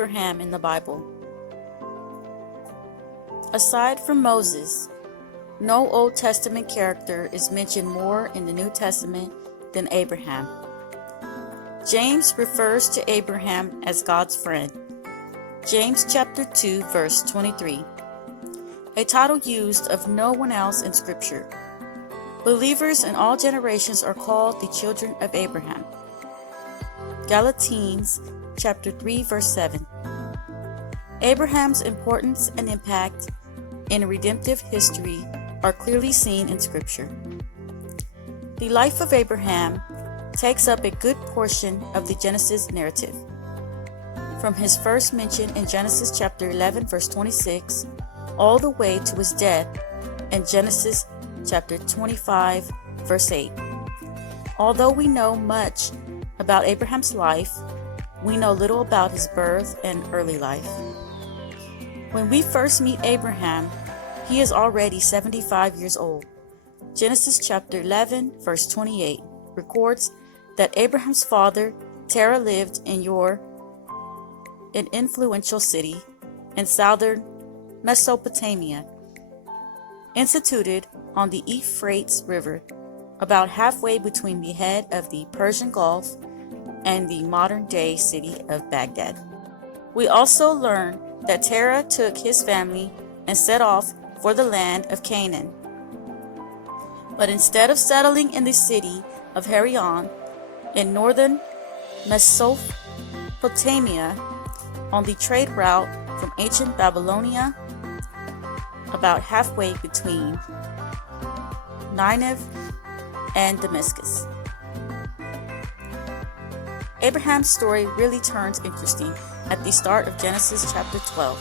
Abraham in the Bible. Aside from Moses, no Old Testament character is mentioned more in the New Testament than Abraham. James refers to Abraham as God's friend. James chapter 2 verse 23. A title used of no one else in Scripture. Believers in all generations are called the children of Abraham. Galatians chapter 3 verse 7. Abraham's importance and impact in redemptive history are clearly seen in Scripture. The life of Abraham takes up a good portion of the Genesis narrative. From his first mention in Genesis chapter 11 verse 26 all the way to his death in Genesis chapter 25 verse 8. Although we know much about Abraham's life, we know little about his birth and early life. When we first meet Abraham, he is already 75 years old. Genesis chapter 11 verse 28 records that Abraham's father Terah lived in an influential city in southern Mesopotamia, instituted on the Euphrates River, about halfway between the head of the Persian Gulf and the modern-day city of Baghdad. We also learn that Terah took his family and set off for the land of Canaan. But instead of settling in the city of Haran in northern Mesopotamia on the trade route from ancient Babylonia, about halfway between Nineveh and Damascus. Abraham's story really turns interesting at the start of Genesis chapter 12.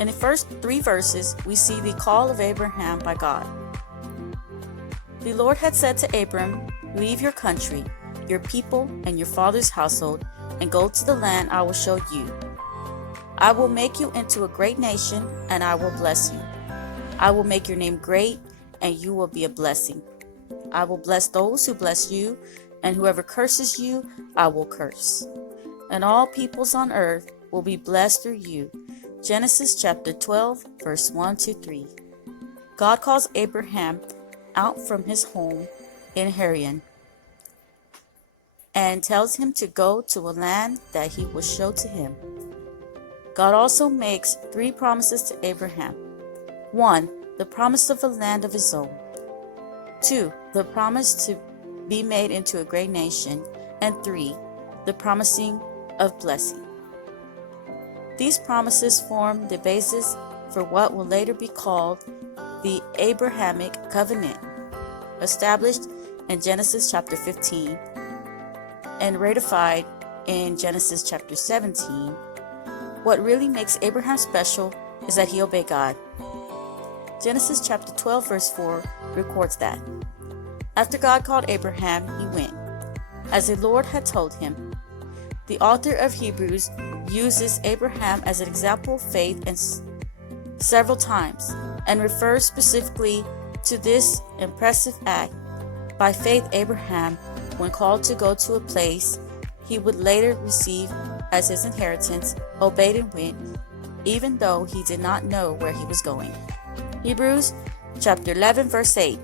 In the first 3 verses, we see the call of Abraham by God. The Lord had said to Abram, "Leave your country, your people, and your father's household, and go to the land I will show you. I will make you into a great nation, and I will bless you. I will make your name great, and you will be a blessing. I will bless those who bless you, and whoever curses you, I will curse. And all peoples on earth will be blessed through you." Genesis chapter 12, verse 1-3. God calls Abraham out from his home in Haran and tells him to go to a land that he will show to him. God also makes 3 promises to Abraham. 1. The promise of a land of his own. 2. The promise to be made into a great nation. And 3. The promising of blessing. These promises form the basis for what will later be called the Abrahamic covenant, established in Genesis chapter 15 and ratified in Genesis chapter 17. What really makes Abraham special is that he obeyed God. Genesis chapter 12 verse 4 records that after God called Abraham, he went, as the Lord had told him. The author of Hebrews uses Abraham as an example of faith several times and refers specifically to this impressive act. By faith, Abraham, when called to go to a place he would later receive as his inheritance, obeyed and went, even though he did not know where he was going. Hebrews chapter 11 verse 8.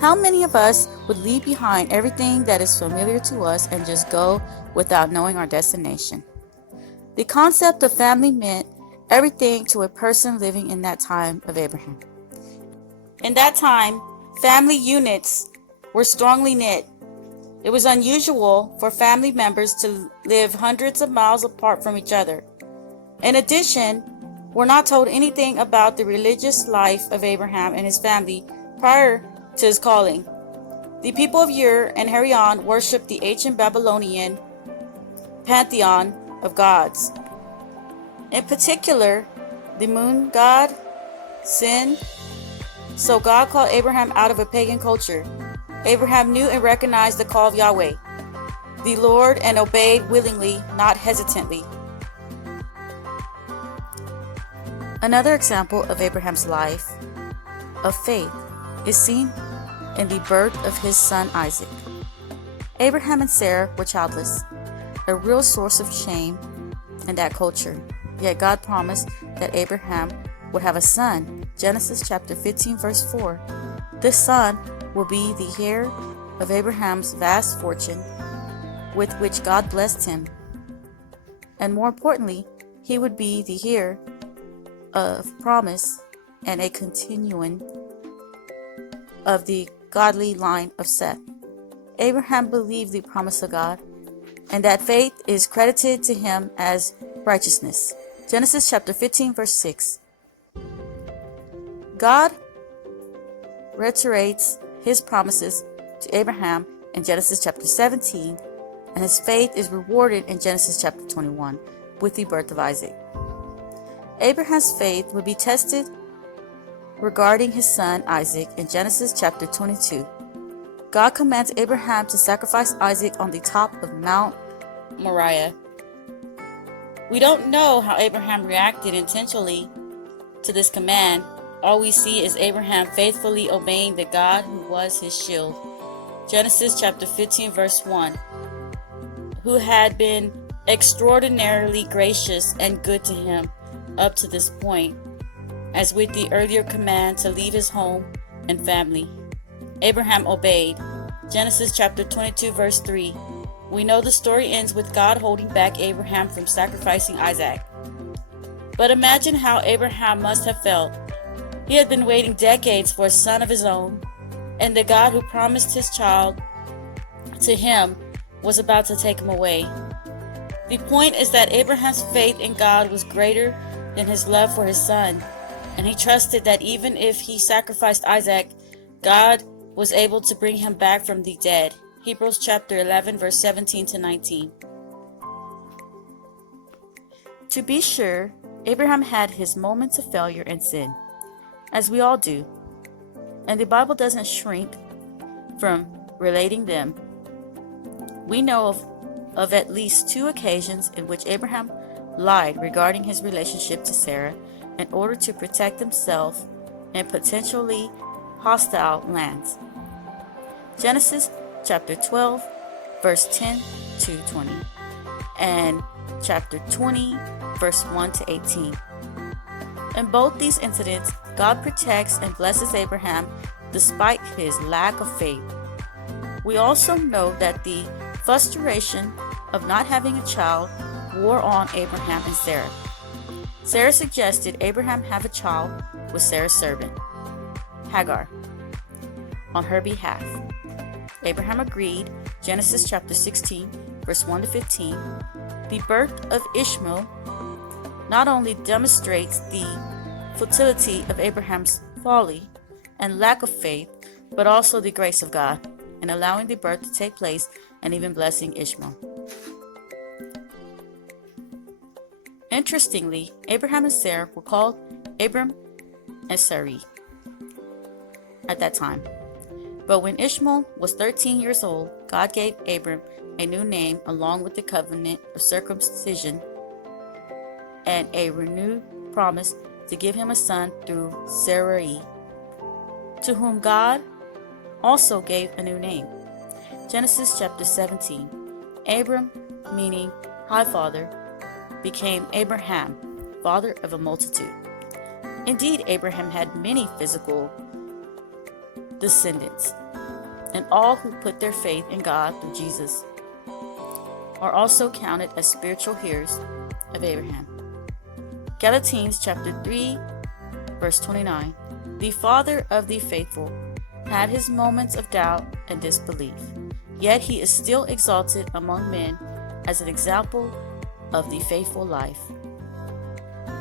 How many of us would leave behind everything that is familiar to us and just go without knowing our destination? The concept of family meant everything to a person living in that time of Abraham. In that time, family units were strongly knit. It was unusual for family members to live hundreds of miles apart from each other. In addition, we're not told anything about the religious life of Abraham and his family prior to his calling. The people of Ur and Haran worshipped the ancient Babylonian pantheon of gods. In particular, the moon god, Sin. So God called Abraham out of a pagan culture. Abraham knew and recognized the call of Yahweh, the Lord, and obeyed willingly, not hesitantly. Another example of Abraham's life of faith is seen in the birth of his son Isaac. Abraham and Sarah were childless. a real source of shame in that culture. Yet God promised that Abraham would have a son. Genesis chapter 15 verse 4. This son will be the heir of Abraham's vast fortune with which God blessed him. And more importantly, he would be the heir of promise and a continuing of the godly line of Seth. Abraham believed the promise of God, and that faith is credited to him as righteousness. Genesis chapter 15 verse 6. God reiterates his promises to Abraham in Genesis chapter 17, and his faith is rewarded in Genesis chapter 21 with the birth of Isaac. Abraham's faith would be tested regarding his son Isaac in Genesis chapter 22. God commands Abraham to sacrifice Isaac on the top of Mount Moriah. We don't know how Abraham reacted intentionally to this command. All we see is Abraham faithfully obeying the God who was his shield. Genesis chapter 15 verse 1. Who had been extraordinarily gracious and good to him up to this point, as with the earlier command to leave his home and family. Abraham obeyed. Genesis chapter 22 verse 3. We know the story ends with God holding back Abraham from sacrificing Isaac. But imagine how Abraham must have felt. He had been waiting decades for a son of his own, and the God who promised his child to him was about to take him away. The point is that Abraham's faith in God was greater than his love for his son, and he trusted that even if he sacrificed Isaac, God was able to bring him back from the dead. Hebrews chapter 11 verse 17 to 19. To be sure, Abraham had his moments of failure and sin, as we all do, and the Bible doesn't shrink from relating them. We know of at least 2 occasions in which Abraham lied regarding his relationship to Sarah in order to protect himself in potentially hostile lands. Genesis chapter 12 verse 10 to 20 and chapter 20 verse 1 to 18. In both these incidents, God protects and blesses Abraham despite his lack of faith. We also know that the frustration of not having a child wore on Abraham and Sarah. Sarah suggested Abraham have a child with Sarah's servant, Hagar, on her behalf. Abraham agreed. Genesis chapter 16, verse 1 to 15. The birth of Ishmael not only demonstrates the futility of Abraham's folly and lack of faith, but also the grace of God in allowing the birth to take place and even blessing Ishmael. Interestingly, Abraham and Sarah were called Abram and Sarai at that time. But when Ishmael was 13 years old, God gave Abram a new name along with the covenant of circumcision and a renewed promise to give him a son through Sarai, to whom God also gave a new name. Genesis chapter 17. Abram, meaning high father, became Abraham, father of a multitude. Indeed, Abraham had many physical descendants, and all who put their faith in God through Jesus are also counted as spiritual heirs of Abraham. Galatians chapter 3, verse 29. The father of the faithful had his moments of doubt and disbelief, yet he is still exalted among men as an example of the faithful life.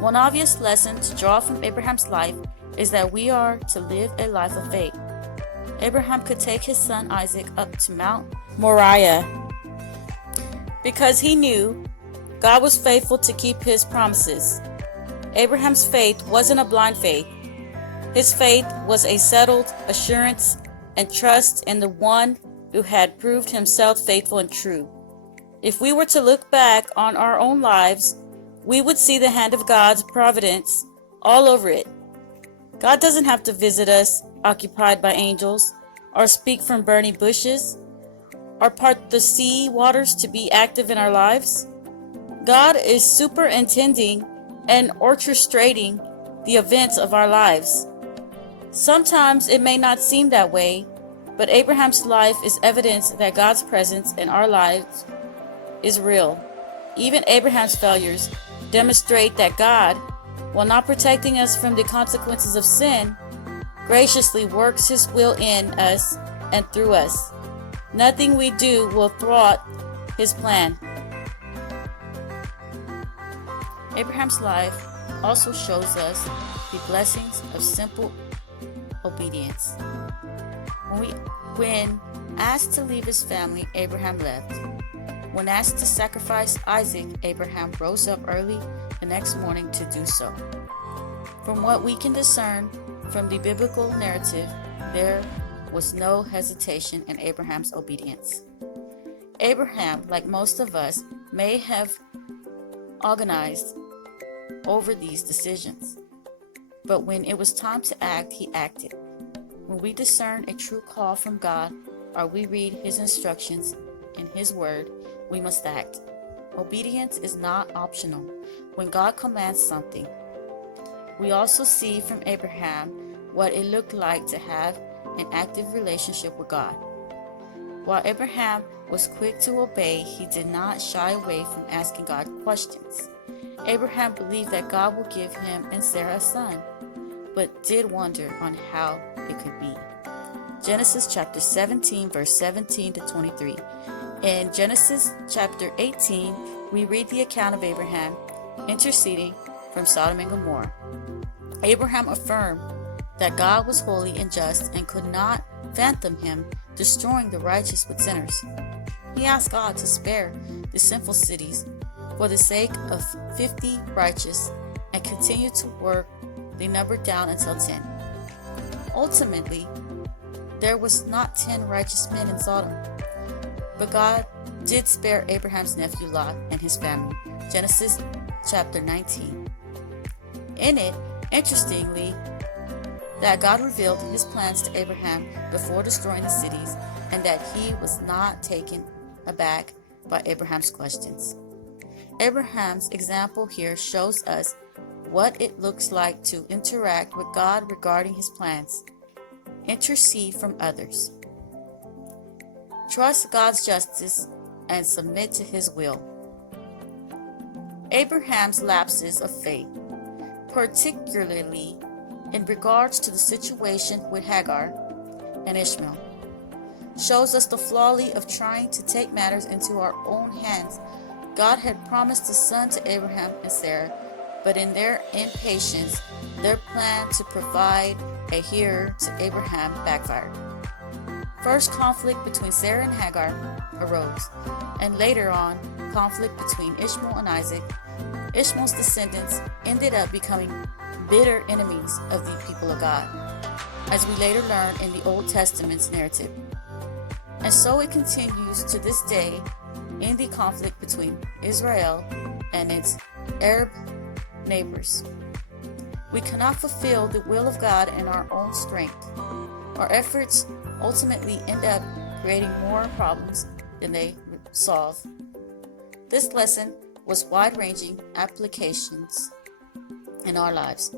One obvious lesson to draw from Abraham's life is that we are to live a life of faith. Abraham could take his son Isaac up to Mount Moriah because he knew God was faithful to keep his promises. Abraham's faith wasn't a blind faith. His faith was a settled assurance and trust in the one who had proved himself faithful and true. If we were to look back on our own lives, we would see the hand of God's providence all over it. God doesn't have to visit us occupied by angels or speak from burning bushes or part the sea waters to be active in our lives? God is superintending and orchestrating the events of our lives. Sometimes it may not seem that way, but Abraham's life is evidence that God's presence in our lives is real. Even Abraham's failures demonstrate that God, while not protecting us from the consequences of sin, graciously works His will in us and through us. Nothing we do will thwart His plan. Abraham's life also shows us the blessings of simple obedience. When asked to leave his family, Abraham left. When asked to sacrifice Isaac, Abraham rose up early the next morning to do so. From what we can discern from the biblical narrative, there was no hesitation in Abraham's obedience. Abraham, like most of us, may have agonized over these decisions, but when it was time to act, he acted. When we discern a true call from God, or we read His instructions in His Word, we must act. Obedience is not optional when God commands something. We also see from Abraham what it looked like to have an active relationship with God. While Abraham was quick to obey, he did not shy away from asking God questions. Abraham believed that God would give him and Sarah a son, but did wonder on how it could be. Genesis chapter 17, verse 17 to 23. In Genesis chapter 18, we read the account of Abraham interceding from Sodom and Gomorrah. Abraham affirmed that God was holy and just and could not fathom Him destroying the righteous with sinners. He asked God to spare the sinful cities for the sake of 50 righteous and continued to work the number down until 10. Ultimately, there was not 10 righteous men in Sodom, but God did spare Abraham's nephew Lot and his family. Genesis chapter 19. In it, interestingly, that God revealed His plans to Abraham before destroying the cities, and that He was not taken aback by Abraham's questions. Abraham's example here shows us what it looks like to interact with God regarding His plans. Intercede from others. Trust God's justice and submit to His will. Abraham's lapses of faith, particularly in regards to the situation with Hagar and Ishmael, shows us the folly of trying to take matters into our own hands. God had promised a son to Abraham and Sarah, but in their impatience, their plan to provide a heir to Abraham backfired. First, conflict between Sarah and Hagar arose, and later on, conflict between Ishmael and Isaac. Ishmael's descendants ended up becoming bitter enemies of the people of God, as we later learn in the Old Testament's narrative. And so it continues to this day in the conflict between Israel and its Arab neighbors. We cannot fulfill the will of God in our own strength. Our efforts ultimately end up creating more problems than they solve. This lesson was wide-ranging applications in our lives.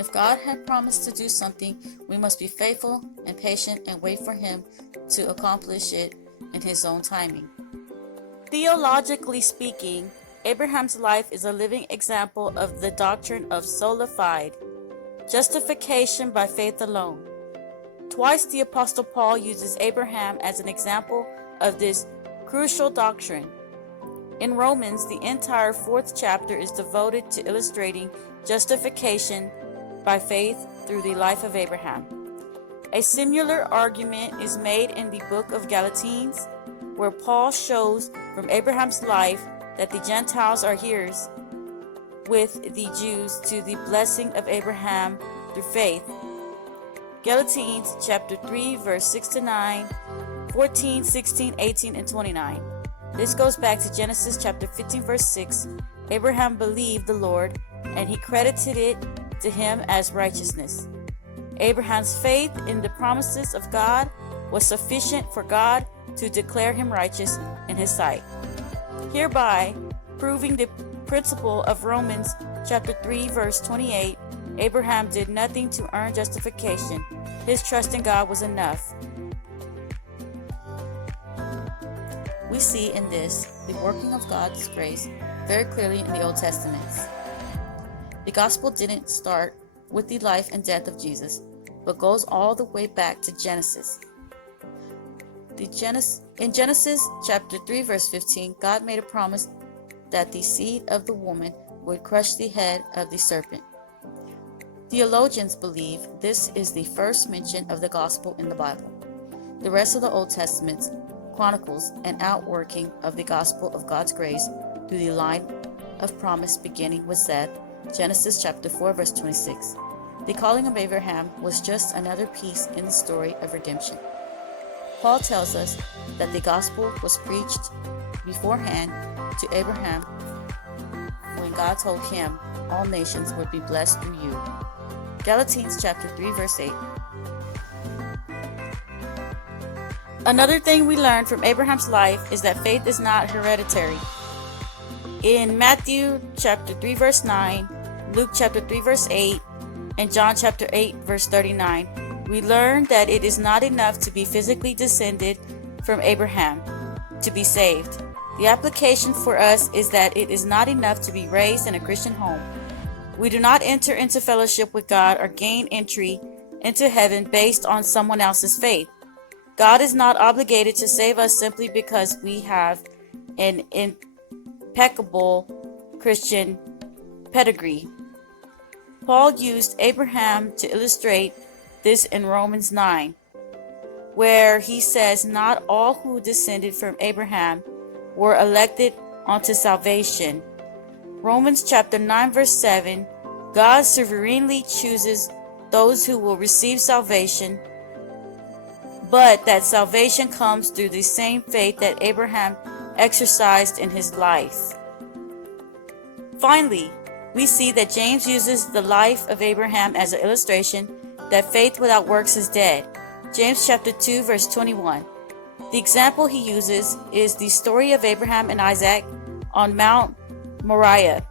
If God had promised to do something, we must be faithful and patient and wait for Him to accomplish it in His own timing. Theologically speaking, Abraham's life is a living example of the doctrine of sola fide, justification by faith alone. Twice the Apostle Paul uses Abraham as an example of this crucial doctrine. In Romans, the entire 4th chapter is devoted to illustrating justification by faith through the life of Abraham. A similar argument is made in the book of Galatians, where Paul shows from Abraham's life that the Gentiles are heirs with the Jews to the blessing of Abraham through faith. Galatians chapter 3, verse 6 to 9, 14, 16, 18, and 29. This goes back to Genesis chapter 15, verse 6. Abraham believed the Lord, and He credited it to him as righteousness. Abraham's faith in the promises of God was sufficient for God to declare him righteous in his sight. Hereby, proving the principle of Romans chapter 3 verse 28, Abraham did nothing to earn justification. His trust in God was enough. We see in this the working of God's grace very clearly in the Old Testament. The gospel didn't start with the life and death of Jesus, but goes all the way back to Genesis. In Genesis chapter 3 verse 15, God made a promise that the seed of the woman would crush the head of the serpent. Theologians believe this is the first mention of the gospel in the Bible. The rest of the Old Testament chronicles an outworking of the gospel of God's grace through the line of promise beginning with Seth, Genesis chapter 4 verse 26. The calling of Abraham was just another piece in the story of redemption. Paul tells us that the gospel was preached beforehand to Abraham when God told him all nations would be blessed through you. Galatians chapter 3 verse 8. Another thing we learn from Abraham's life is that faith is not hereditary. In Matthew chapter 3 verse 9, Luke chapter 3 verse 8, and John chapter 8 verse 39, we learn that it is not enough to be physically descended from Abraham to be saved. The application for us is that it is not enough to be raised in a Christian home. We do not enter into fellowship with God or gain entry into heaven based on someone else's faith. God is not obligated to save us simply because we have an impeccable Christian pedigree. Paul used Abraham to illustrate this in Romans 9, where he says not all who descended from Abraham were elected unto salvation. Romans chapter 9 verse 7, God sovereignly chooses those who will receive salvation, but that salvation comes through the same faith that Abraham exercised in his life. Finally, we see that James uses the life of Abraham as an illustration that faith without works is dead. James chapter 2 verse 21. The example he uses is the story of Abraham and Isaac on Mount Moriah.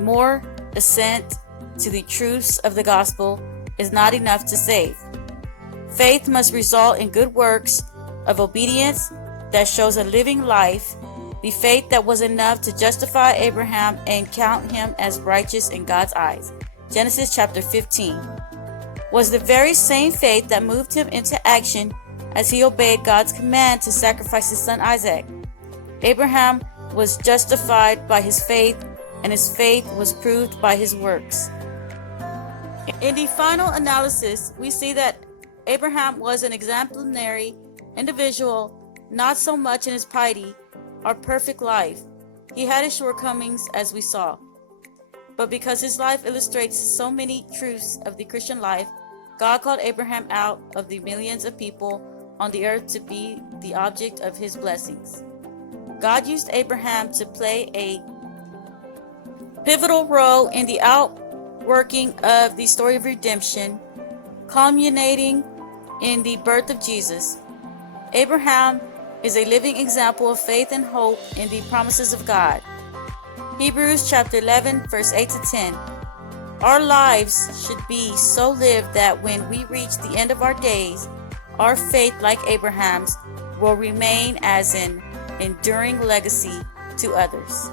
More assent to the truths of the gospel is not enough to save. Faith must result in good works of obedience that shows a living life, the faith that was enough to justify Abraham and count him as righteous in God's eyes. Genesis chapter 15 was the very same faith that moved him into action as he obeyed God's command to sacrifice his son Isaac. Abraham was justified by his faith, and his faith was proved by his works. In the final analysis, we see that Abraham was an exemplary individual, not so much in his piety or perfect life. He had his shortcomings, as we saw. But because his life illustrates so many truths of the Christian life, God called Abraham out of the millions of people on the earth to be the object of his blessings. God used Abraham to play a pivotal role in the outworking of the story of redemption, culminating in the birth of Jesus. Abraham is a living example of faith and hope in the promises of God. Hebrews chapter 11 verse 8 to 10. Our lives should be so lived that when we reach the end of our days, our faith, like Abraham's, will remain as an enduring legacy to others.